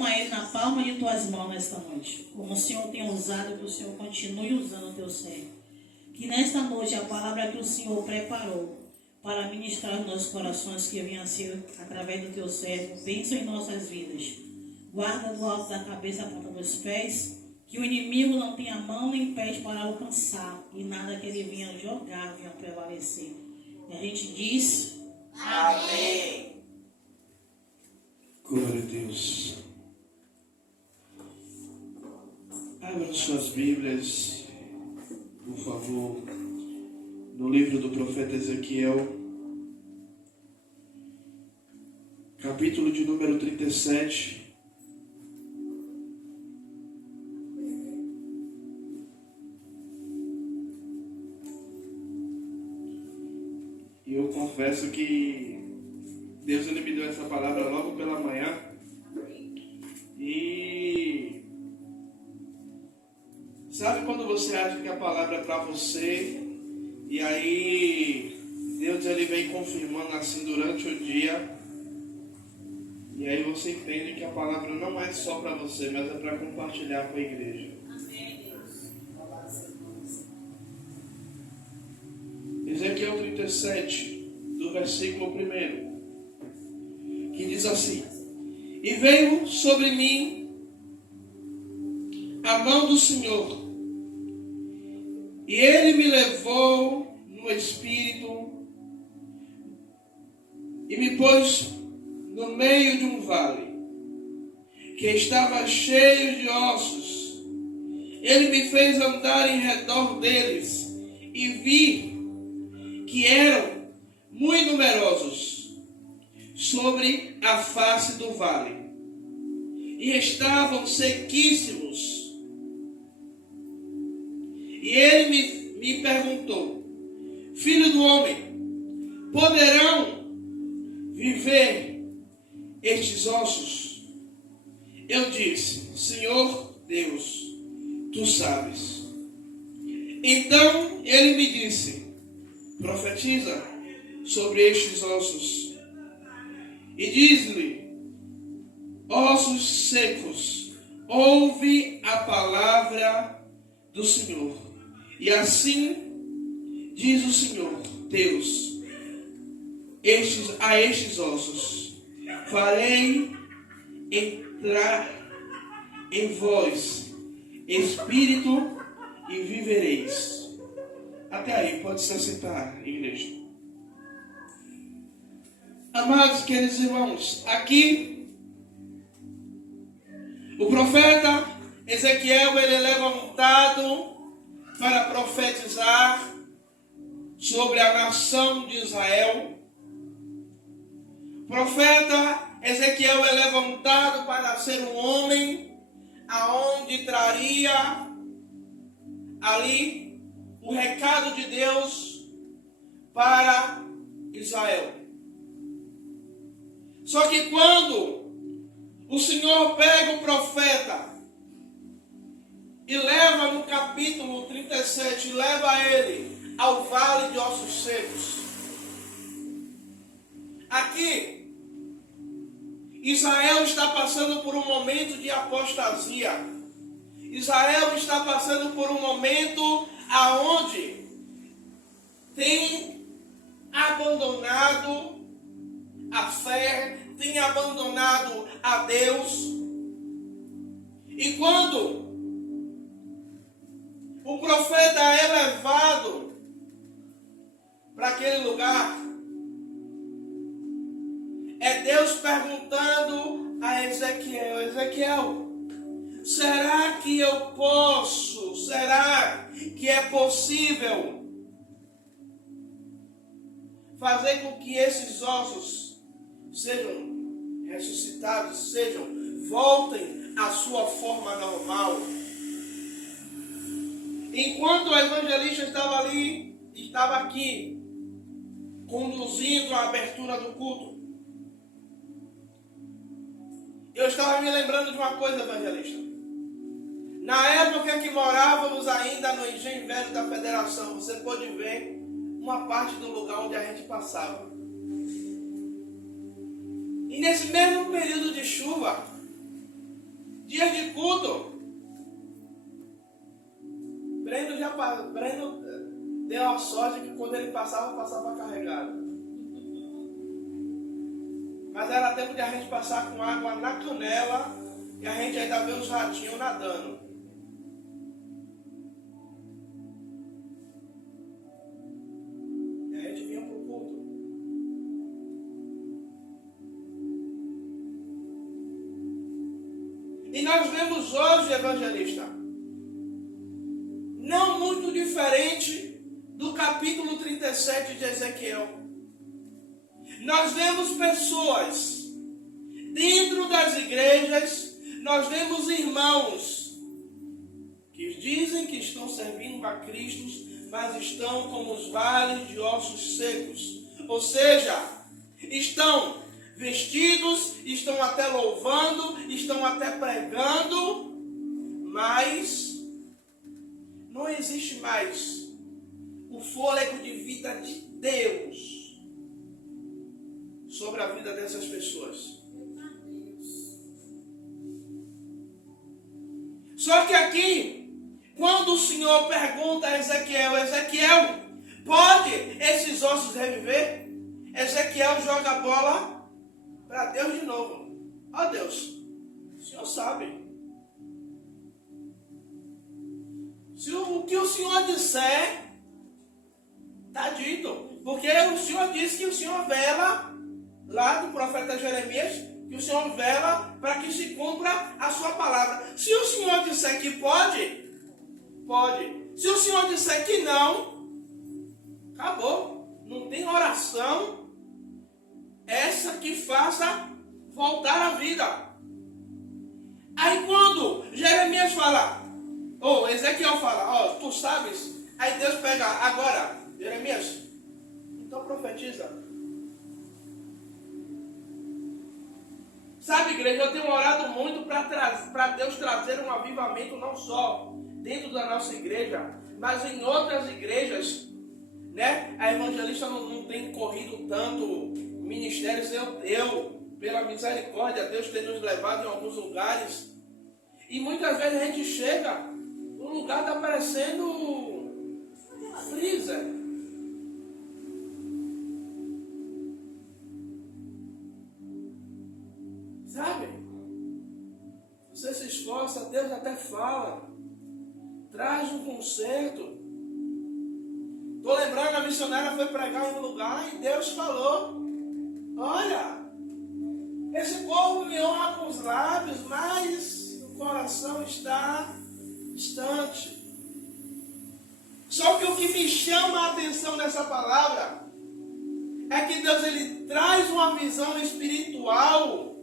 Toma ele na palma de tuas mãos nesta noite. Como o Senhor tem usado, que o Senhor continue usando o teu servo. Que nesta noite a palavra que o Senhor preparou para ministrar nos nossos corações, que venha a ser através do teu servo, bênção em nossas vidas. Guarda do alto da cabeça a ponta dos pés, que o inimigo não tenha mão nem pés para alcançar, e nada que ele venha jogar venha prevalecer. E a gente diz: amém. Glória a Deus. Abram suas Bíblias, por favor, no livro do profeta Ezequiel, capítulo de número 37. E eu confesso que Deus ele me deu essa palavra logo pela manhã. E sabe quando você acha que a palavra é para você, e aí Deus ele vem confirmando assim durante o dia, e aí você entende que a palavra não é só para você, mas é para compartilhar com a igreja. Ezequiel 37, do versículo 1, que diz assim: E veio sobre mim a mão do Senhor, e Ele me levou no Espírito, e me pôs no meio de um vale, que estava cheio de ossos. Ele me fez andar em redor deles, e vi que eram muito numerosos sobre a face do vale, e estavam sequíssimos. E ele me perguntou: Filho do homem, poderão viver estes ossos? Eu disse: Senhor Deus, tu sabes. Então ele me disse: Profetiza sobre estes ossos e diz-lhe: Ossos secos, ouve a palavra do Senhor. E assim diz o Senhor Deus a estes ossos: farei entrar em vós espírito e vivereis. Até aí, pode se assentar, igreja. Amados, queridos irmãos, aqui o profeta Ezequiel ele é levantado para profetizar sobre a nação de Israel. O profeta Ezequiel é levantado para ser um homem aonde traria ali o recado de Deus para Israel. Só que quando o Senhor pega o profeta e leva no capítulo 37, leva ele ao vale de ossos secos. Aqui, Israel está passando por um momento de apostasia. Israel está passando por um momento aonde tem abandonado a fé, tem abandonado a Deus. E quando o profeta é levado para aquele lugar, é Deus perguntando a Ezequiel: Ezequiel, será que eu posso? Será que é possível fazer com que esses ossos sejam ressuscitados, voltem à sua forma normal? Enquanto o evangelista estava aqui, conduzindo a abertura do culto, eu estava me lembrando de uma coisa, evangelista. Na época que morávamos ainda no Engenho Velho da Federação, você pôde ver uma parte do lugar onde a gente passava. E nesse mesmo período de chuva, dias de culto. Breno deu a sorte que quando ele passava carregado. Mas era tempo de a gente passar com água na canela e a gente ainda vê os ratinhos nadando. E a gente vinha para o culto. E nós vemos hoje, evangelista, não muito diferente do capítulo 37 de Ezequiel. Nós vemos pessoas dentro das igrejas, nós vemos irmãos que dizem que estão servindo a Cristo, mas estão como os vales de ossos secos. Ou seja, estão vestidos, estão até louvando, estão até pregando, mas não existe mais o fôlego de vida de Deus sobre a vida dessas pessoas. Só que aqui, quando o Senhor pergunta a Ezequiel, pode esses ossos reviver? Ezequiel joga a bola para Deus de novo. Ó Deus, o Senhor sabe. Se o que o Senhor disser, está dito. Porque o Senhor disse que o Senhor vela, lá do profeta Jeremias, que o Senhor vela para que se cumpra a sua palavra. Se o Senhor disser que pode, pode. Se o Senhor disser que não, acabou. Não tem oração essa que faça voltar à vida. Aí quando Jeremias fala, ou Ezequiel fala, tu sabes, aí Deus pega, agora, Jeremias, então profetiza. Sabe, igreja, eu tenho orado muito para Deus trazer um avivamento não só dentro da nossa igreja, mas em outras igrejas, né? A evangelista não tem corrido tanto ministérios, eu, pela misericórdia, Deus tem nos levado em alguns lugares, e muitas vezes a gente chega, o lugar está parecendo freezer. Sabe? Você se esforça, Deus até fala, traz um conserto. Estou lembrando, a missionária foi pregar em um lugar e Deus falou, olha, esse povo me honra com os lábios, mas o coração está distante. Só que o que me chama a atenção nessa palavra é que Deus ele traz uma visão espiritual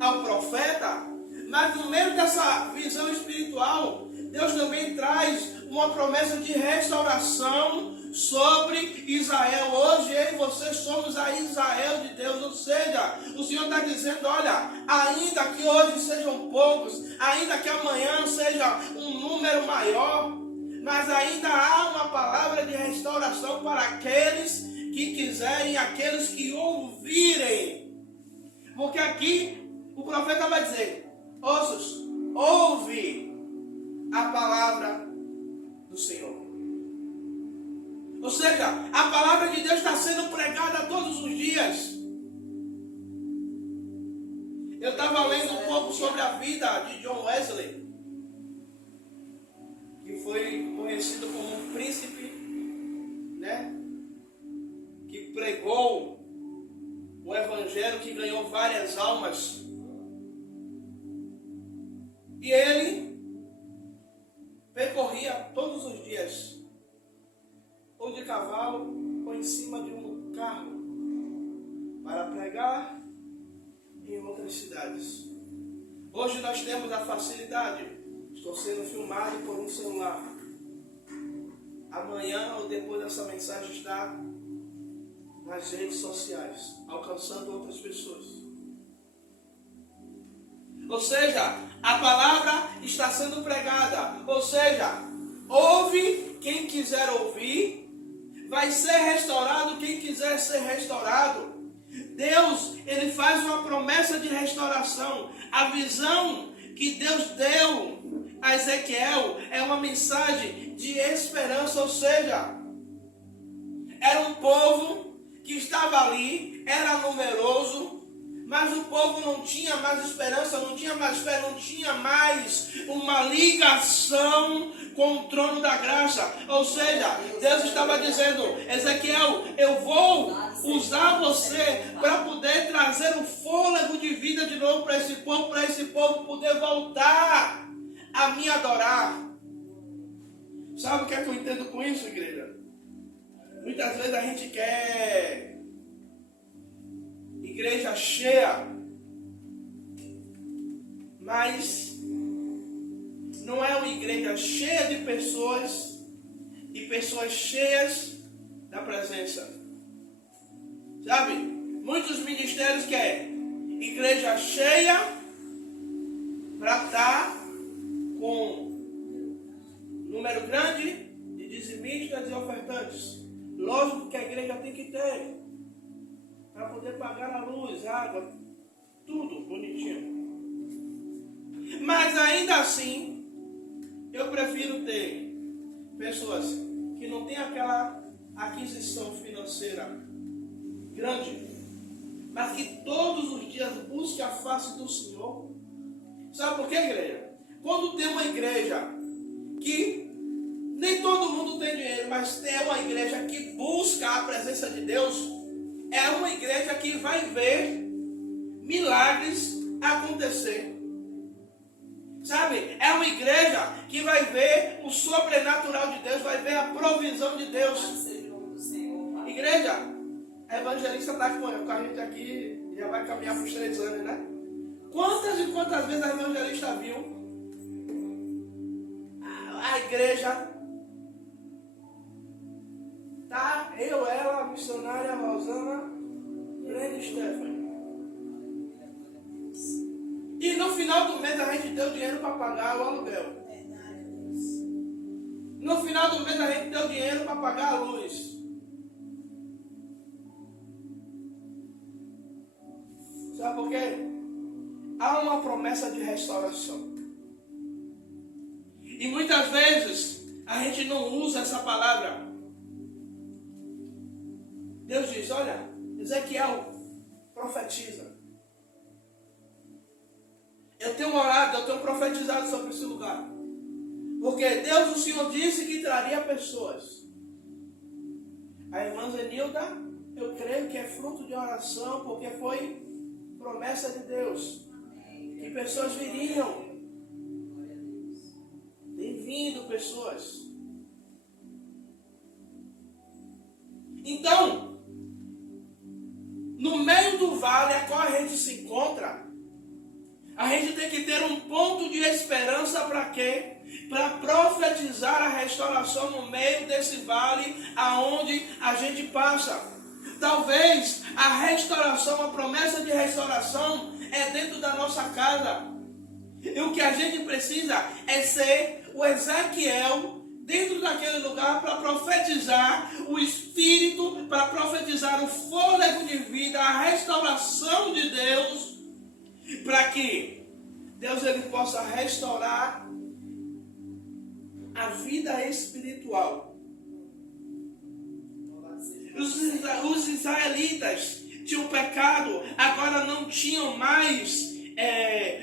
ao profeta, mas no meio dessa visão espiritual, Deus também traz uma promessa de restauração sobre Israel. Hoje eu e você somos a Israel de Deus, ou seja, o Senhor está dizendo, olha, ainda que hoje sejam poucos, ainda que amanhã seja um número maior, mas ainda há uma palavra de restauração para aqueles que quiserem, aqueles que ouvirem. Porque aqui o profeta vai dizer, ossos, ouve a palavra do Senhor. Ou seja, a palavra de Deus está sendo pregada todos os dias. Eu estava lendo um pouco sobre a vida de John Wesley, que foi conhecido como um príncipe, né? Que pregou o evangelho, que ganhou várias almas. E ele percorria todos os dias, ou de cavalo, ou em cima de um carro, para pregar em outras cidades. Hoje nós temos a facilidade, estou sendo filmado por um celular. Amanhã ou depois dessa mensagem está nas redes sociais, alcançando outras pessoas. Ou seja, a palavra está sendo pregada. Ou seja, ouve quem quiser ouvir, vai ser restaurado quem quiser ser restaurado. Deus, ele faz uma promessa de restauração. A visão que que Deus deu a Ezequiel é uma mensagem de esperança, ou seja, era um povo que estava ali, era numeroso, mas o povo não tinha mais esperança, não tinha mais fé, não tinha mais uma ligação com o trono da graça. Ou seja, Deus estava dizendo: Ezequiel, eu vou usar você para poder trazer o fôlego de vida de novo para esse povo poder voltar a me adorar. Sabe o que é que eu entendo com isso, igreja? Muitas vezes a gente quer igreja cheia, mas não é uma igreja cheia de pessoas e pessoas cheias da presença. Sabe? Muitos ministérios querem igreja cheia para estar com número grande de dizimistas e ofertantes. Lógico que a igreja tem que ter para poder pagar a luz, água, tudo bonitinho. Mas ainda assim, eu prefiro ter pessoas que não têm aquela aquisição financeira grande, mas que todos os dias busquem a face do Senhor. Sabe por quê, igreja? Quando tem uma igreja que nem todo mundo tem dinheiro, mas tem uma igreja que busca a presença de Deus, é uma igreja que vai ver milagres acontecer. Sabe? É uma igreja que vai ver o sobrenatural de Deus, vai ver a provisão de Deus. Igreja, a evangelista está com a gente aqui, já vai caminhar para os 3 anos, né? Quantas e quantas vezes a evangelista viu a igreja? Tá, eu, ela, a missionária Rosana, Brenda e Stephanie. E no final do mês a gente deu dinheiro para pagar o aluguel. No final do mês a gente deu dinheiro para pagar a luz. Sabe por quê? Há uma promessa de restauração. E muitas vezes a gente não usa essa palavra. Deus diz: olha, Ezequiel, profetiza. Eu tenho orado, eu tenho profetizado sobre esse lugar. Porque Deus, o Senhor, disse que traria pessoas. A irmã Zenilda, eu creio que é fruto de oração, porque foi promessa de Deus. Que pessoas viriam. Tem vindo pessoas. Então, no meio do vale a qual a gente se encontra, a gente tem que ter um ponto de esperança para quê? Para profetizar a restauração no meio desse vale aonde a gente passa. Talvez a restauração, a promessa de restauração é dentro da nossa casa. E o que a gente precisa é ser o Ezequiel dentro daquele lugar para profetizar o Espírito, para profetizar o fôlego de vida, a restauração de Deus, para que Deus ele possa restaurar a vida espiritual. Os israelitas tinham pecado, agora não tinham mais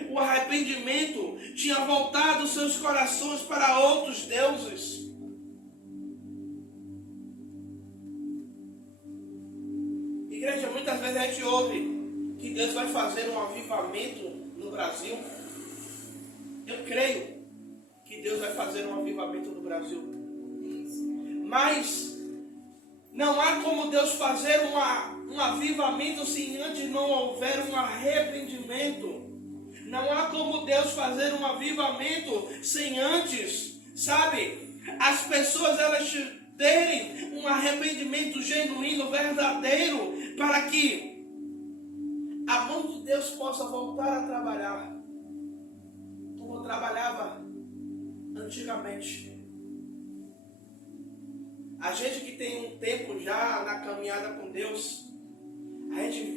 o arrependimento, tinha voltado seus corações para outros deuses. Igreja, muitas vezes a gente ouve que Deus vai fazer um avivamento no Brasil. Eu creio que Deus vai fazer um avivamento no Brasil. Mas não há como Deus fazer um avivamento se antes não houver um arrependimento. Não há como Deus fazer um avivamento sem antes, sabe, as pessoas elas terem um arrependimento genuíno, verdadeiro, para que a mão de Deus possa voltar a trabalhar como trabalhava antigamente. A gente que tem um tempo já na caminhada com Deus, a gente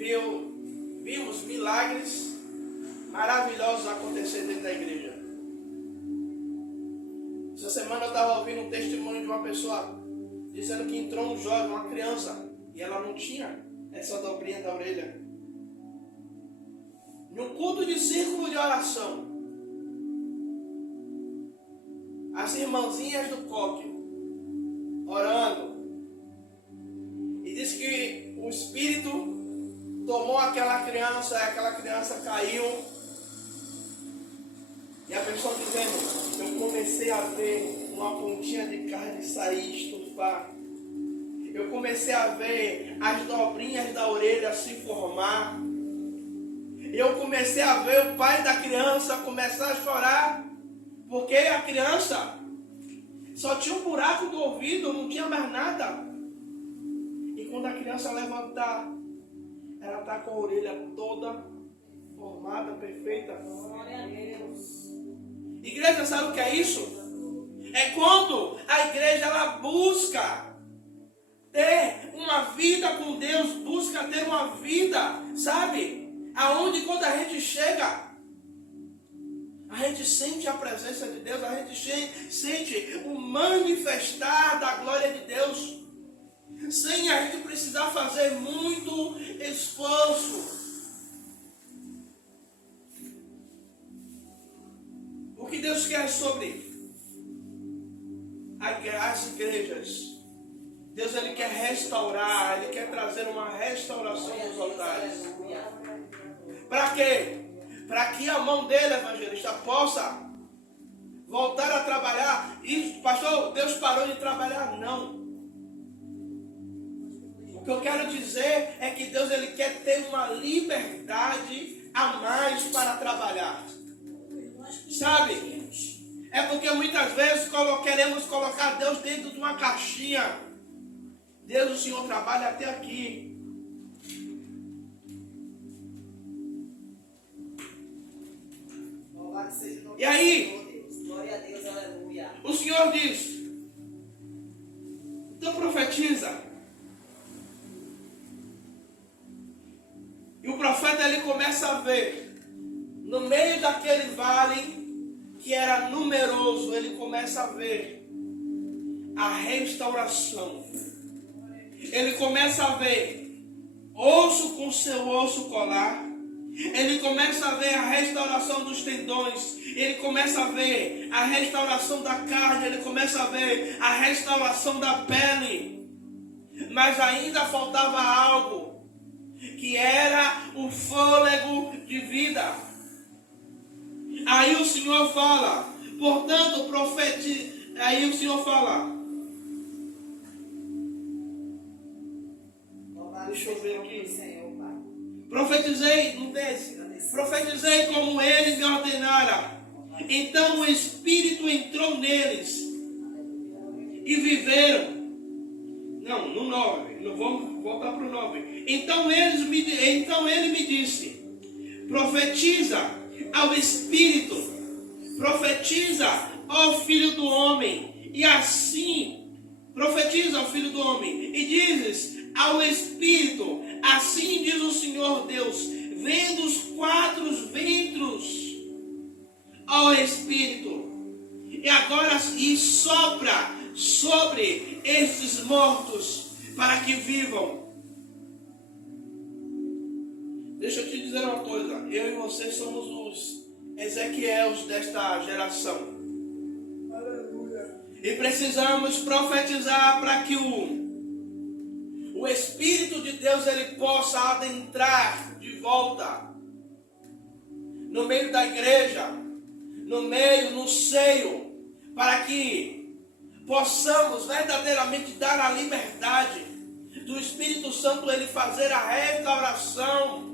vimos milagres maravilhosos acontecer dentro da igreja. Essa semana eu estava ouvindo um testemunho de uma pessoa dizendo que entrou um jovem, uma criança, e ela não tinha essa dobrinha da orelha. No culto de círculo de oração, as irmãzinhas do coque orando, e diz que o Espírito tomou aquela criança, e aquela criança caiu, e a pessoa dizendo, eu comecei a ver uma pontinha de carne sair, estufar, eu comecei a ver as dobrinhas da orelha se formar, eu comecei a ver o pai da criança começar a chorar, porque a criança só tinha um buraco do ouvido, não tinha mais nada. E quando a criança levantar, ela está com a orelha toda formada, perfeita. Glória a Deus. Igreja, sabe o que é isso? É quando a igreja ela busca ter uma vida com Deus, busca ter uma vida, sabe? Aonde quando a gente chega, a gente sente a presença de Deus, a gente sente o manifestar da glória de Deus, sem a gente precisar fazer muito esforço. O que Deus quer sobre as igrejas? Deus ele quer restaurar, ele quer trazer uma restauração nos altares. Para quê? Para que a mão dele, evangelista, possa voltar a trabalhar. E, pastor, Deus parou de trabalhar? Não. O que eu quero dizer é que Deus ele quer ter uma liberdade a mais para trabalhar. Sabe? É porque muitas vezes queremos colocar Deus dentro de uma caixinha. Deus, o Senhor trabalha até aqui. E aí, glória a Deus, aleluia. O Senhor diz, então profetiza. E o profeta ele começa a ver, no meio daquele vale que era numeroso, ele começa a ver a restauração. Ele começa a ver osso com seu osso colar. Ele começa a ver a restauração dos tendões. Ele começa a ver a restauração da carne. Ele começa a ver a restauração da pele. Mas ainda faltava algo, que era o fôlego de vida. Aí o Senhor fala, portanto, aí o Senhor fala, deixa eu ver aqui. Profetizei, não desce. Profetizei como ele me ordenara. Então o Espírito entrou neles e viveram. Não, no 9. Não vamos voltar para o 9. Então ele me disse: profetiza ao Espírito, profetiza ao Filho do Homem. E assim, profetiza ao Filho do Homem. E dizes ao Espírito: assim diz o Senhor Deus, vendo os 4 ventos ao Espírito, e agora sopra sobre estes mortos para que vivam. Deixa eu te dizer uma coisa, eu e você somos os Ezequiéis desta geração. Aleluia. E precisamos profetizar para que o Espírito de Deus ele possa adentrar de volta no meio da igreja, no seio, para que possamos verdadeiramente dar a liberdade do Espírito Santo ele fazer a restauração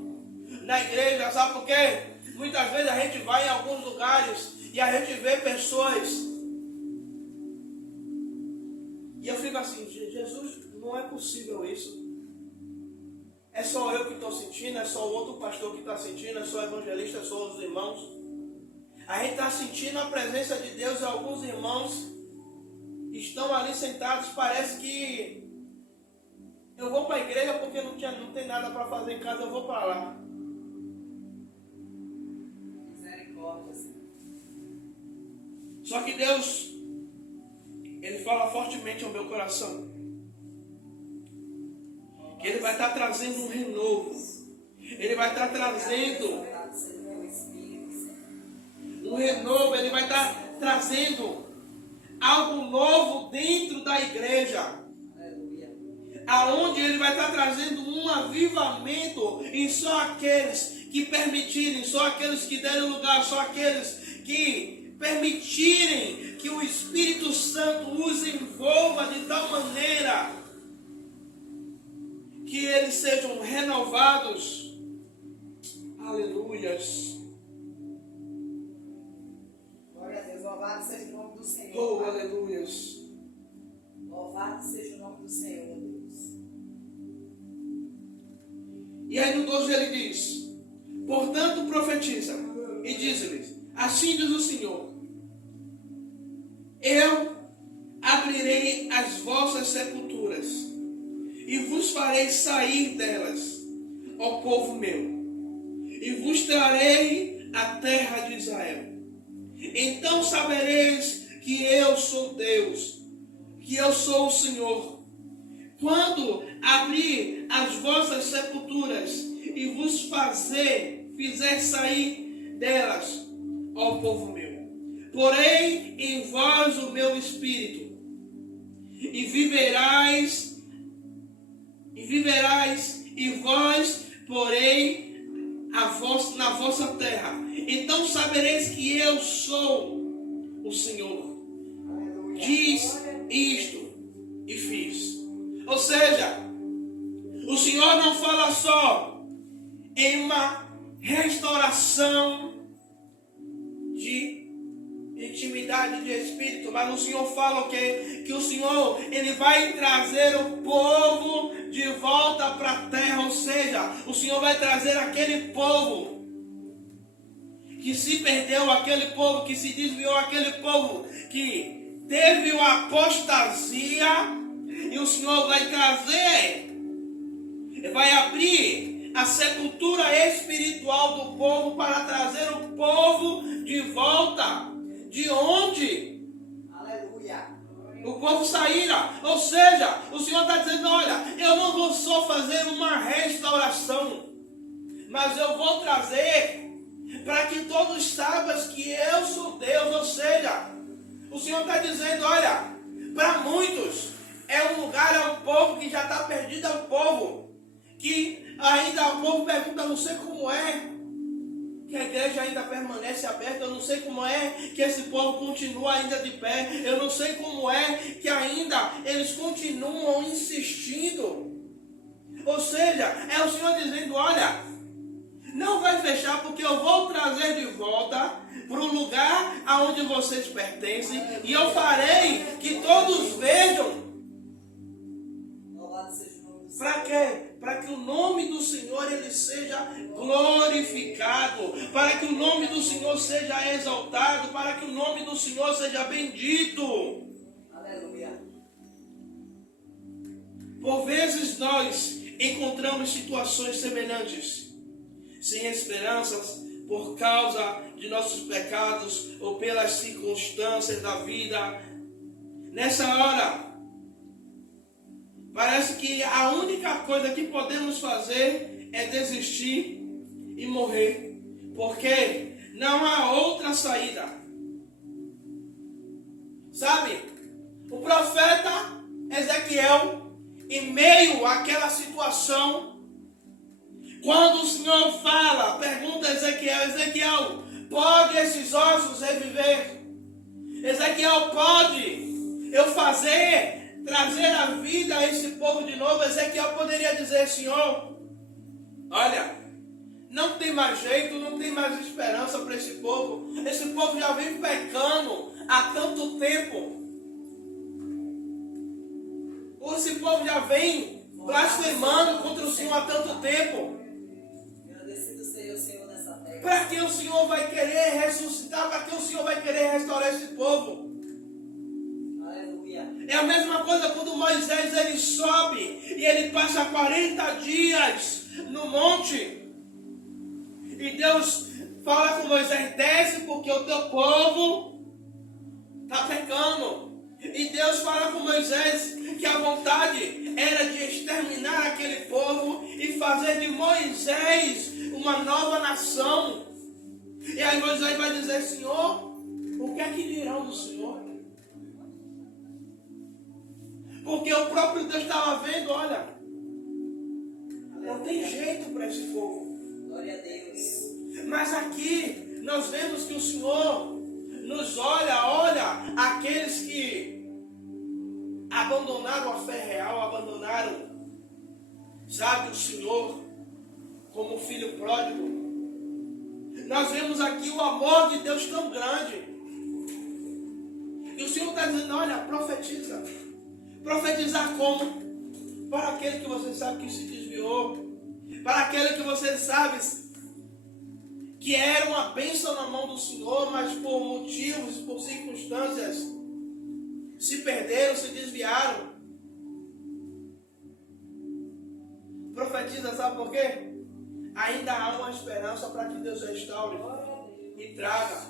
na igreja. Sabe por quê? Muitas vezes a gente vai em alguns lugares e a gente vê pessoas e eu fico assim, Jesus, não é possível isso. É só eu que estou sentindo, é só o outro pastor que está sentindo, é só o evangelista, é só os irmãos. A gente está sentindo a presença de Deus e alguns irmãos estão ali sentados, parece que eu vou para a igreja porque não tem nada para fazer em casa, eu vou para lá. Só que Deus, Ele fala fortemente ao meu coração que Ele vai estar trazendo um renovo. Ele vai estar trazendo um renovo. Ele vai estar trazendo algo novo dentro da igreja. Aonde Ele vai estar trazendo um avivamento em só aqueles que permitirem, só aqueles que derem lugar, só aqueles que permitirem que o Espírito Santo os envolva de tal maneira que eles sejam renovados. Aleluias. Glória a Deus, louvado seja o nome do Senhor. Oh, aleluias. Louvado seja o nome do Senhor, Deus. E aí no 12 ele diz: portanto profetiza e diz-lhes, assim diz o Senhor, eu abrirei as vossas sepulturas e vos farei sair delas, ó povo meu, e vos trarei a terra de Israel. Então sabereis que eu sou Deus, que eu sou o Senhor, quando abrir as vossas sepulturas e vos fizer sair delas, ó povo meu. Porei em vós o meu espírito, e viverás, e vós porei na vossa terra. Então sabereis que eu sou o Senhor. Diz isto e fiz. Ou seja, o Senhor não fala só em uma restauração de intimidade de espírito, mas o Senhor fala o quê? Que o Senhor, Ele vai trazer o povo de volta para a terra. Ou seja, o Senhor vai trazer aquele povo que se perdeu, aquele povo que se desviou, aquele povo que teve a apostasia, e o Senhor vai trazer, vai abrir a sepultura espiritual do povo para trazer o povo de volta de onde Aleluia. o povo saíra. Ou seja, o Senhor está dizendo: olha, eu não vou só fazer uma restauração, mas eu vou trazer para que todos saibam que eu sou Deus. Ou seja, o Senhor está dizendo: olha, para muitos é um lugar, é um povo que já está perdido, é um povo que ainda o povo pergunta: não sei como é que a igreja ainda permanece aberta, eu não sei como é que esse povo continua ainda de pé, eu não sei como é que ainda eles continuam insistindo. Ou seja, é o Senhor dizendo: olha, não vai fechar, porque eu vou trazer de volta para o lugar aonde vocês pertencem, e eu farei que todos vejam. Louvado seja o nome do Senhor. Para quê? Para que o nome do Senhor ele seja glorificado, para que o nome do Senhor seja exaltado, para que o nome do Senhor seja bendito. Aleluia. Por vezes nós encontramos situações semelhantes, sem esperanças, por causa de nossos pecados ou pelas circunstâncias da vida. Nessa hora, parece que a única coisa que podemos fazer é desistir e morrer, porque não há outra saída. Sabe, o profeta Ezequiel, em meio àquela situação, quando o Senhor fala, pergunta a Ezequiel: Ezequiel, pode esses ossos reviver? Ezequiel, pode eu trazer a vida a esse povo de novo? Ezequiel poderia dizer: Senhor, olha, não tem mais jeito, não tem mais esperança para esse povo. Esse povo já vem pecando há tanto tempo. Esse povo já vem blasfemando contra o Senhor há tanto tempo. Agradecido seja o Senhor nessa terra. Para que o Senhor vai querer ressuscitar? Para que o Senhor vai querer restaurar esse povo? Aleluia. É a mesma coisa quando Moisés ele sobe e ele passa 40 dias no monte. E Deus fala com Moisés: desce, porque o teu povo está pecando. E Deus fala com Moisés que a vontade era de exterminar aquele povo e fazer de Moisés uma nova nação. E aí Moisés vai dizer: Senhor, o que é que dirão do Senhor? Porque o próprio Deus estava vendo, olha, não tem jeito para esse povo. Glória a Deus. Mas aqui nós vemos que o Senhor nos olha aqueles que abandonaram a fé real, abandonaram, sabe, o Senhor como filho pródigo. Nós vemos aqui o amor de Deus tão grande. E o Senhor está dizendo: olha, profetiza. Profetizar como? Para aquele que você sabe que se desviou. Para aquele que você sabe que era uma bênção na mão do Senhor, mas por motivos, por circunstâncias, se perderam, se desviaram. Profetiza, sabe por quê? Ainda há uma esperança para que Deus restaure e traga.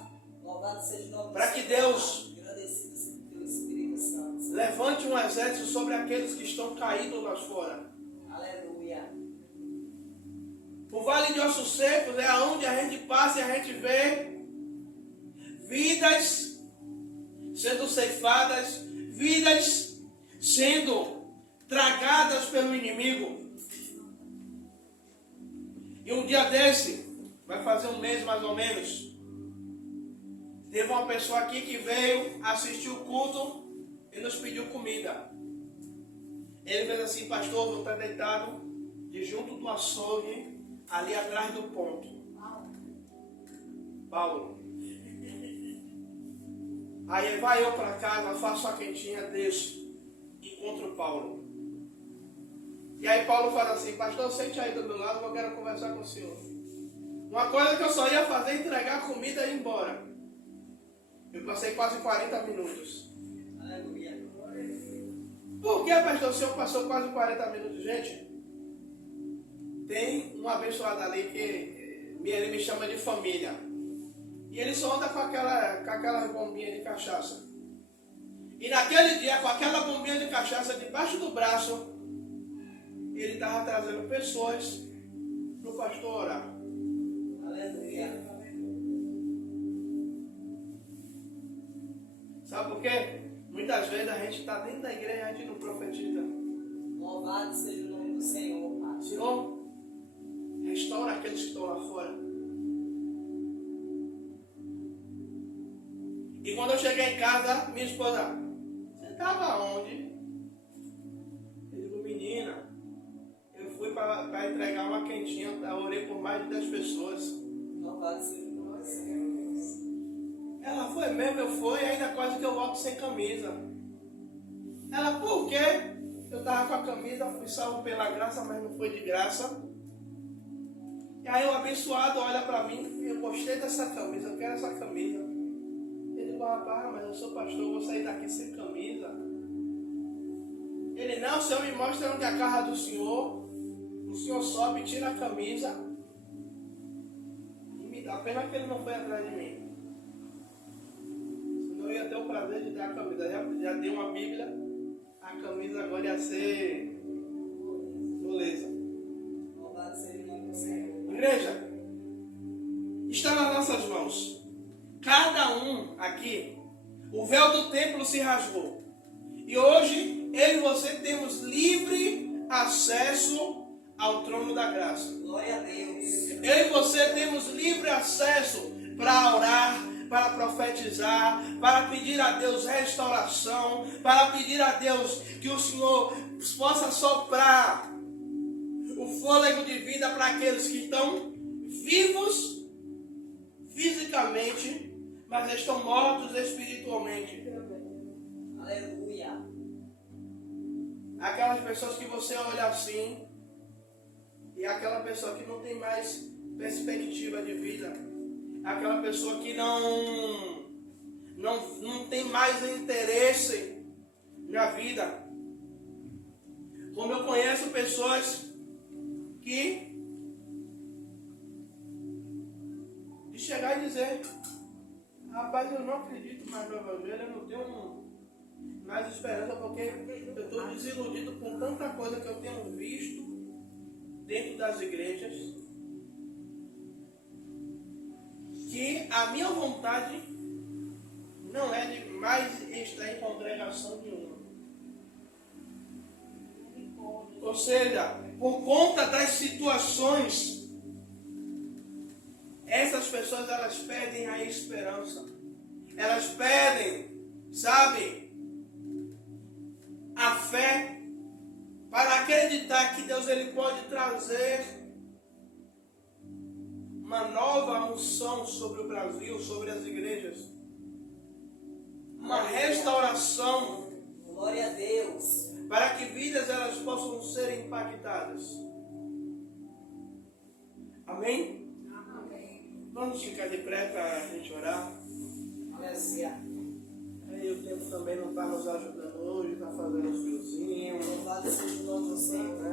Louvado seja o nome do Para que Senhor. Deus Agradecido seja pelo Espírito Santo. levante um exército sobre aqueles que estão caídos lá fora. Aleluia. O Vale de Ossos Secos é aonde a gente passa e a gente vê vidas sendo ceifadas, vidas sendo tragadas pelo inimigo. E um dia desse, vai fazer um mês mais ou menos, teve uma pessoa aqui que veio assistir o culto e nos pediu comida. Ele fez assim: pastor, vou estar deitado de junto do açougue, ali atrás do ponto. Paulo. Aí vai eu para casa, faço a quentinha, desço, encontro o Paulo. E aí Paulo fala assim: pastor, sente aí do meu lado, eu quero conversar com o senhor. Uma coisa que eu só ia fazer é entregar comida e ir embora. Eu passei quase 40 minutos. Aleluia. Por que, pastor, o senhor passou quase 40 minutos? Gente, tem um abençoado ali que ele me chama de família. E ele só anda com aquela bombinha de cachaça. E naquele dia, com aquela bombinha de cachaça debaixo do braço, ele estava trazendo pessoas para o pastor orar. Aleluia. Sabe por quê? Muitas vezes a gente está dentro da igreja e a gente não profetiza. Louvado seja o nome do Senhor, Pai. Senhor, restaura aqueles que estão lá fora. E quando eu cheguei em casa, minha esposa: você estava onde? Eu digo: menina, eu fui para entregar uma quentinha, eu orei por mais de 10 pessoas. Louvado seja o nome do Senhor. Ela: foi mesmo, eu fui, ainda quase que eu volto sem camisa. Ela: por quê? Eu estava com a camisa, fui salvo pela graça, mas não foi de graça. E aí o abençoado olha para mim: eu gostei dessa camisa, eu quero essa camisa. Ele digo: rapaz, mas eu sou pastor, eu vou sair daqui sem camisa. Ele: não, o Senhor me mostra onde é a casa do Senhor. O Senhor sobe, tira a camisa e me dá. Pena que ele não foi atrás de mim. Senão eu ia ter o prazer de dar a camisa. Já dei uma Bíblia, a camisa agora ia ser moleza. Louvado seja o nome do Senhor. Igreja, está nas nossas mãos. Cada um aqui, o véu do templo se rasgou. E hoje, eu e você temos livre acesso ao trono da graça. Glória a Deus. Eu e você temos livre acesso para orar, para profetizar, para pedir a Deus restauração, para pedir a Deus que o Senhor possa soprar o fôlego de vida para aqueles que estão vivos fisicamente, mas estão mortos espiritualmente. Aleluia. Aquelas pessoas que você olha assim, e aquela pessoa que não tem mais perspectiva de vida, aquela pessoa que não tem mais interesse na vida. Como eu conheço pessoas que de chegar e dizer: Rapaz, eu não acredito mais no Evangelho, eu não tenho mais esperança, porque eu estou desiludido com tanta coisa que eu tenho visto dentro das igrejas, que a minha vontade não é de mais estar em congregação nenhuma. Ou seja, por conta das situações, essas pessoas elas perdem a esperança. Elas perdem, sabe, a fé para acreditar que Deus ele pode trazer uma nova unção sobre o Brasil, sobre as igrejas. Uma restauração. Glória a Deus. Para que vidas elas possam ser impactadas. Amém? Amém. Vamos ficar de pé para a gente orar. Aleluia. Aí o tempo também não está nos ajudando hoje, está fazendo friozinho. Louvado seja o nome do Senhor.